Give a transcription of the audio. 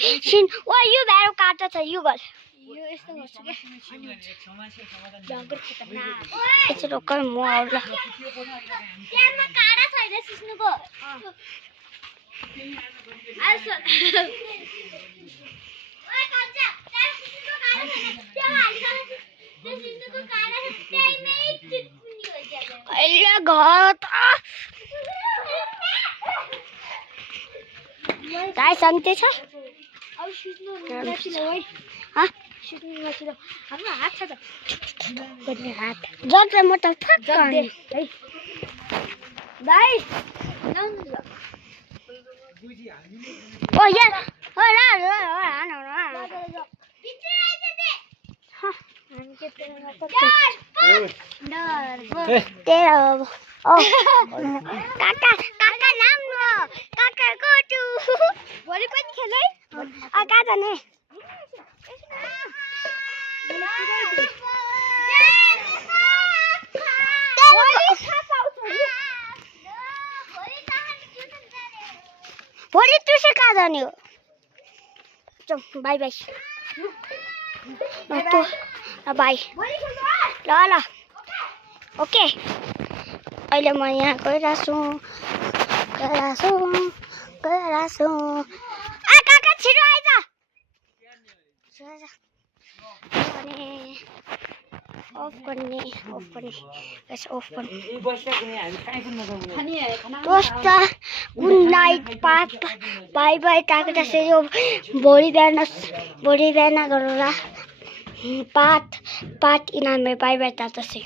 scene ओ यो भ्यारो काट्छ छ यो गर यो यस्तो गर्छ के जंगल खतरनाक यसो रोक्क म आउला त्यहाँ काडा छैन सिस्नुको आइसो ओए कान्छ त्यहाँ सिस्नुको काडा छैन त्यहाँ हालिसके त्यो सिस्नुको काडा त्यहीमै चिप्नी भइसक्यो अहिले घर त दाइ शान्ति छ अब सिस्नु नचिलो है ह सिस्नु नचिलो हाम्रो हात छ त गर्ने हात जग्रे म त फक गर्ने है दाइ लाउनु ल ओ या ओ ला ला हान भित्र आइज दे हामी के तेरा ओ काका काका नाम लो काका गोटु भोलि पनि खेलै आ का जाने भोलि ट्युसन कहाँ जाने हो बाई बाई बाई ल ल ओके अहिले म यहाँ गइरहेछु आ काका छिटो आइज अफ गर्ने यस अफ गर्ने दोस्त गुड नाइट बाई बाई टाके त्यसै यो भोलि बिहान गरौँला पाठ इनामे बाई बाई तातै